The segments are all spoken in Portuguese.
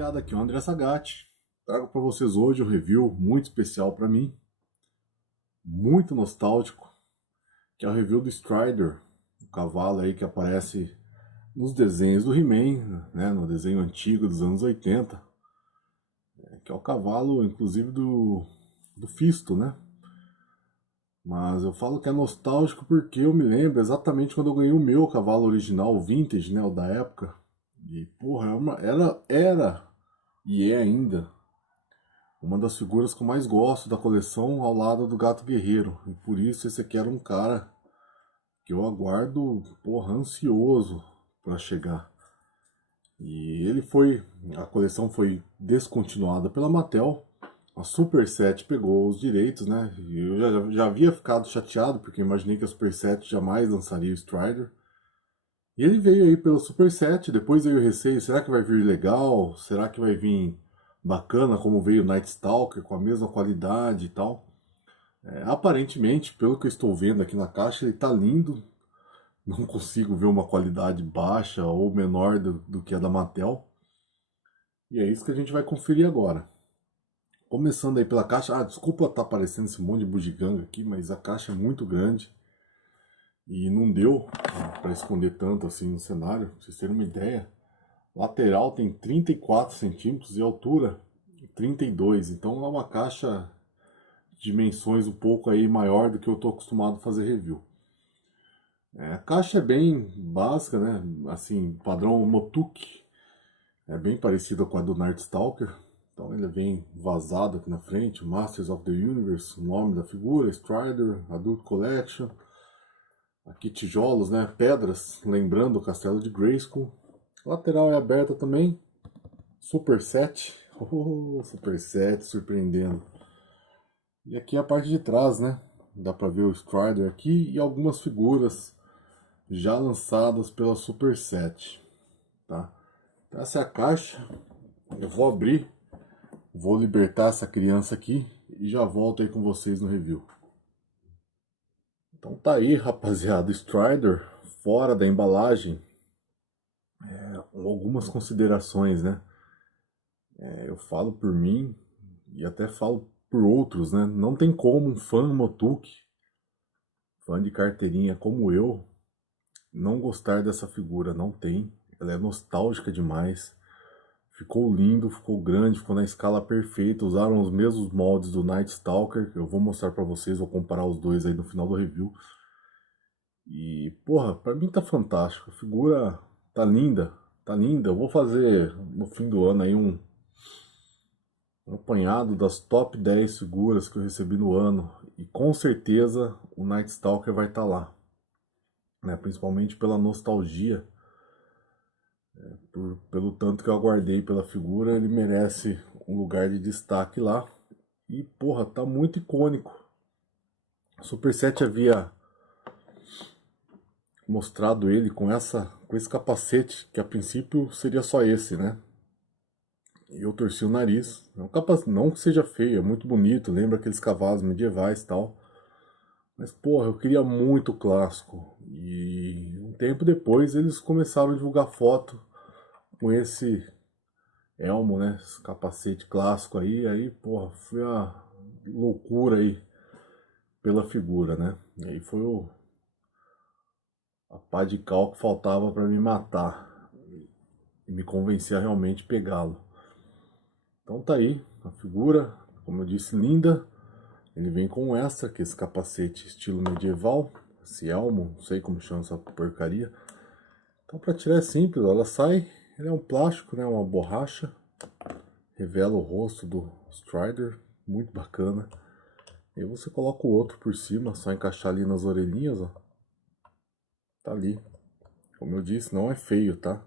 rapaziada, aqui é o André Sagatti. Trago para vocês hoje um review muito especial para mim, muito nostálgico, que é o review do Strider, o cavalo aí que aparece nos desenhos do He-Man, né, no desenho antigo dos anos 80, que é o cavalo, inclusive, do Fisto, né? Mas eu falo que é nostálgico porque eu me lembro exatamente quando eu ganhei o meu cavalo original, o vintage, né, o da época. E, porra, era e é ainda uma das figuras que eu mais gosto da coleção ao lado do Gato Guerreiro. E por isso esse aqui era um cara que eu aguardo, porra, ansioso para chegar. E a coleção foi descontinuada pela Mattel. A Super 7 pegou os direitos, né? E eu já havia ficado chateado porque imaginei que a Super 7 jamais lançaria o Strider. E ele veio aí pelo Super 7, depois veio o receio, será que vai vir legal? Será que vai vir bacana como veio o Night Stalker, com a mesma qualidade e tal? Aparentemente, pelo que eu estou vendo aqui na caixa, ele tá lindo. Não consigo ver uma qualidade baixa ou menor do que a da Mattel. E é isso que a gente vai conferir agora. Começando aí pela caixa. Desculpa estar aparecendo esse monte de bugiganga aqui, mas a caixa é muito grande. E não deu para esconder tanto assim no cenário, pra vocês terem uma ideia. Lateral tem 34 centímetros e altura 32, então é uma caixa de dimensões um pouco aí maior do que eu estou acostumado a fazer review. A caixa é bem básica, né? Assim, padrão Motuki, é bem parecida com a do Night Stalker. Então ele vem vazado aqui na frente, Masters of the Universe, o nome da figura, Strider, Adult Collection. Aqui tijolos, né? Pedras, lembrando o castelo de Grayskull. Lateral é aberta também. Super 7. Super 7, surpreendendo. E aqui a parte de trás, né? Dá pra ver o Strider aqui e algumas figuras já lançadas pela Super 7. Tá? Então essa é a caixa. Eu vou abrir. Vou libertar essa criança aqui e já volto aí com vocês no review. Então tá aí, rapaziada, Strider fora da embalagem. Algumas considerações, né? Eu falo por mim e até falo por outros, né? Não tem como um fã Motuki, fã de carteirinha como eu, não gostar dessa figura. Não tem. Ela é nostálgica demais. Ficou lindo, ficou grande, ficou na escala perfeita. Usaram os mesmos moldes do Night Stalker. Eu vou mostrar pra vocês, vou comparar os dois aí no final do review. E, porra, pra mim tá fantástico. A figura tá linda, tá linda. Eu vou fazer no fim do ano aí um apanhado das top 10 figuras que eu recebi no ano. E com certeza o Night Stalker vai estar lá. Né? Principalmente pela nostalgia. Pelo tanto que eu aguardei pela figura, ele merece um lugar de destaque lá. E, porra, tá muito icônico. A Super 7 havia mostrado ele com esse capacete, que a princípio seria só esse, né? E eu torci o nariz. É um capacete, não que seja feio, é muito bonito, lembra aqueles cavalos medievais e tal. Mas, porra, eu queria muito o clássico. E um tempo depois eles começaram a divulgar foto com esse elmo, né? Esse capacete clássico aí, porra, foi a loucura aí pela figura, né? E aí foi a pá de cal que faltava para me matar e me convencer a realmente pegá-lo. Então tá aí a figura, como eu disse, linda. Ele vem com essa, que é esse capacete estilo medieval, esse elmo, não sei como chama essa porcaria. Então para tirar é simples, ela sai, ele é um plástico, né, uma borracha, revela o rosto do Strider, muito bacana. E aí você coloca o outro por cima, só encaixar ali nas orelhinhas, ó. Tá ali. Como eu disse, não é feio, tá?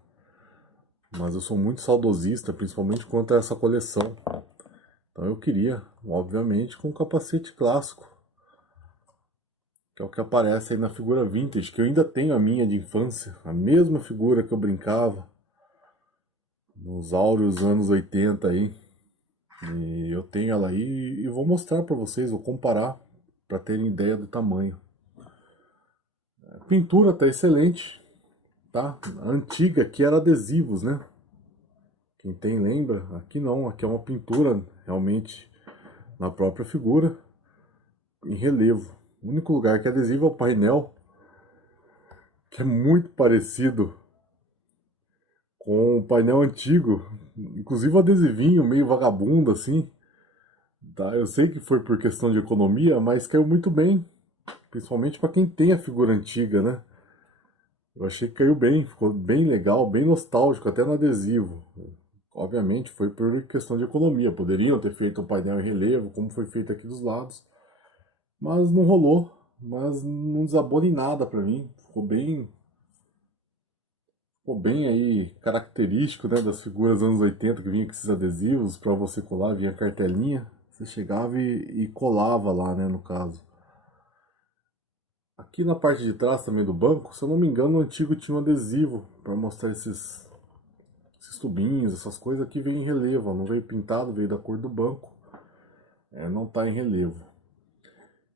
Mas eu sou muito saudosista, principalmente quanto a essa coleção. Então eu queria, obviamente, com um capacete clássico, que é o que aparece aí na figura vintage, que eu ainda tenho a minha de infância, a mesma figura que eu brincava nos áureos anos 80 aí. E eu tenho ela aí e vou mostrar para vocês, vou comparar para terem ideia do tamanho. A pintura tá excelente, tá? A antiga que era adesivos, né? Quem tem lembra, aqui não, aqui é uma pintura realmente na própria figura, em relevo. O único lugar que é adesivo é o painel, que é muito parecido com o painel antigo, inclusive o adesivinho meio vagabundo assim. Tá? Eu sei que foi por questão de economia, mas caiu muito bem, principalmente para quem tem a figura antiga, né? Eu achei que caiu bem, ficou bem legal, bem nostálgico, até no adesivo. Obviamente foi por questão de economia, poderiam ter feito um painel em relevo, como foi feito aqui dos lados, mas não rolou, mas não desabou em nada para mim, ficou bem aí característico, né, das figuras dos anos 80 que vinha com esses adesivos para você colar, vinha cartelinha, você chegava e colava lá, né, no caso. Aqui na parte de trás também do banco, se eu não me engano, o antigo tinha um adesivo para mostrar esses tubinhos, essas coisas. Aqui veio em relevo, ó, não veio pintado, veio da cor do banco, não está em relevo.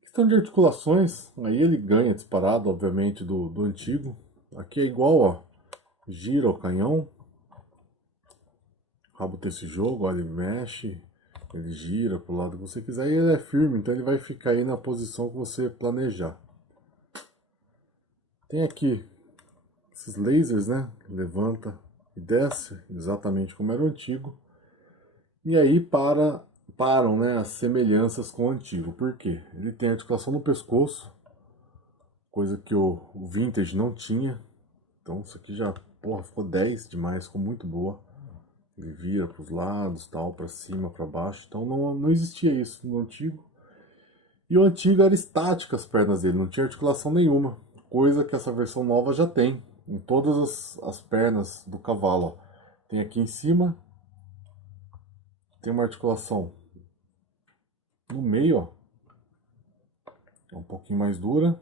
Questão de articulações, aí ele ganha disparado, obviamente, do antigo. Aqui é igual, ó, gira o canhão, o rabo desse jogo, ó, ele mexe, ele gira pro lado que você quiser e ele é firme, então ele vai ficar aí na posição que você planejar. Tem aqui esses lasers, né? Levanta e desce, exatamente como era o antigo. E aí param, né, as semelhanças com o antigo. Por quê? Ele tem articulação no pescoço, coisa que o Vintage não tinha. Então isso aqui já, porra, ficou 10 demais, ficou muito boa. Ele vira para os lados, tal, para cima, para baixo. Então não existia isso no antigo. E o antigo era estática as pernas dele, não tinha articulação nenhuma. Coisa que essa versão nova já tem. Em todas as pernas do cavalo. Ó. Tem aqui em cima, tem uma articulação no meio, ó. É um pouquinho mais dura.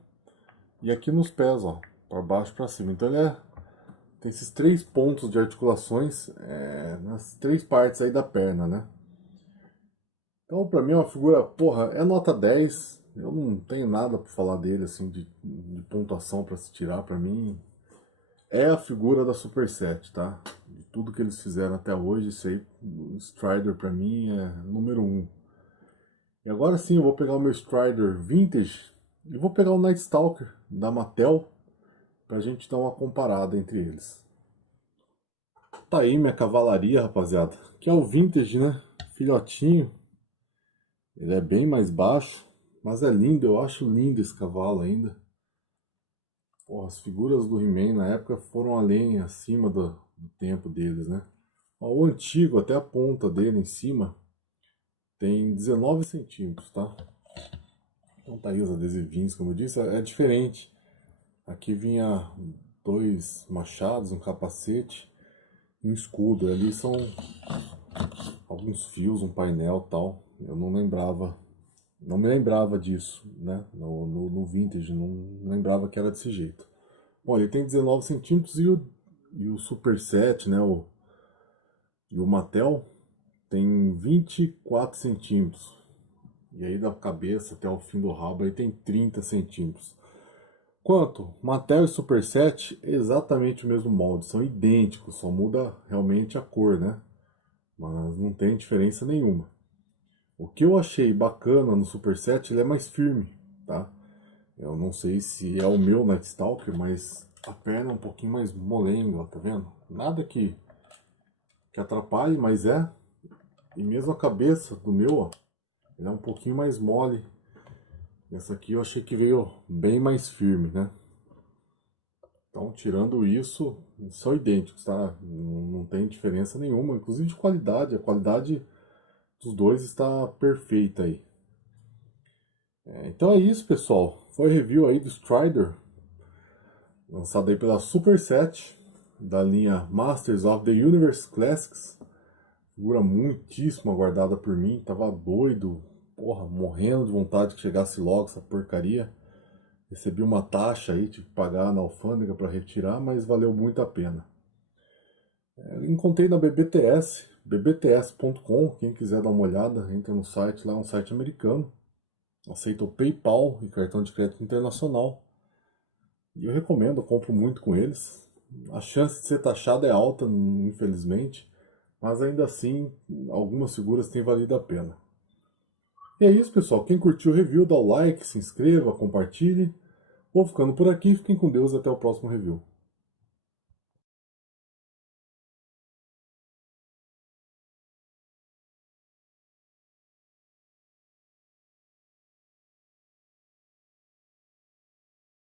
E aqui nos pés, ó, para baixo e para cima. Então ele tem esses 3 pontos de articulações nas 3 partes aí da perna, né? Então, pra mim é uma figura, porra, é nota 10. Eu não tenho nada pra falar dele, assim, de pontuação pra se tirar. Pra mim, é a figura da Super 7, tá? De tudo que eles fizeram até hoje, isso aí, o Strider pra mim é número 1. E agora sim, eu vou pegar o meu Strider Vintage e vou pegar o Night Stalker da Mattel pra gente dar uma comparada entre eles. Tá aí minha cavalaria, rapaziada, que é o Vintage, né? Filhotinho. Ele é bem mais baixo, mas é lindo, eu acho lindo esse cavalo ainda. Porra, as figuras do He-Man na época foram além, acima do tempo deles, né? Ó, o antigo, até a ponta dele em cima, tem 19 centímetros, tá? Então tá aí os adesivinhos, como eu disse, é diferente. Aqui vinha 2 machados, um capacete e um escudo. Ali são alguns fios, um painel e tal. Eu não me lembrava disso, né? No Vintage, não lembrava que era desse jeito. Bom, ele tem 19 centímetros e o Super 7, né? E o Mattel tem 24 centímetros. E aí da cabeça até o fim do rabo aí tem 30 centímetros. Quanto? Mattel e Super 7 é exatamente o mesmo molde, são idênticos, só muda realmente a cor, né? Mas não tem diferença nenhuma. O que eu achei bacana no Super 7, ele é mais firme, tá? Eu não sei se é o meu Night Stalker, mas a perna é um pouquinho mais molenga, ó, tá vendo? Nada que atrapalhe, mas é. E mesmo a cabeça do meu, ó, ele é um pouquinho mais mole. Essa aqui eu achei que veio bem mais firme, né? Então, tirando isso, são idênticos, tá? Não tem diferença nenhuma, inclusive de qualidade. A qualidade dos dois está perfeita aí. Então é isso, pessoal. Foi a review aí do Strider, lançado aí pela Super 7, da linha Masters of the Universe Classics. Figura muitíssimo aguardada por mim, tava doido, porra, morrendo de vontade que chegasse logo essa porcaria. Recebi uma taxa aí, tive que pagar na alfândega para retirar, mas valeu muito a pena. Encontrei na BBTS, bbts.com, quem quiser dar uma olhada, entra no site lá, é um site americano. Aceita o PayPal e cartão de crédito internacional. E eu recomendo, eu compro muito com eles. A chance de ser taxado é alta, infelizmente, mas ainda assim, algumas figuras têm valido a pena. E é isso, pessoal. Quem curtiu o review, dá o like, se inscreva, compartilhe. Vou ficando por aqui. Fiquem com Deus. Até o próximo review.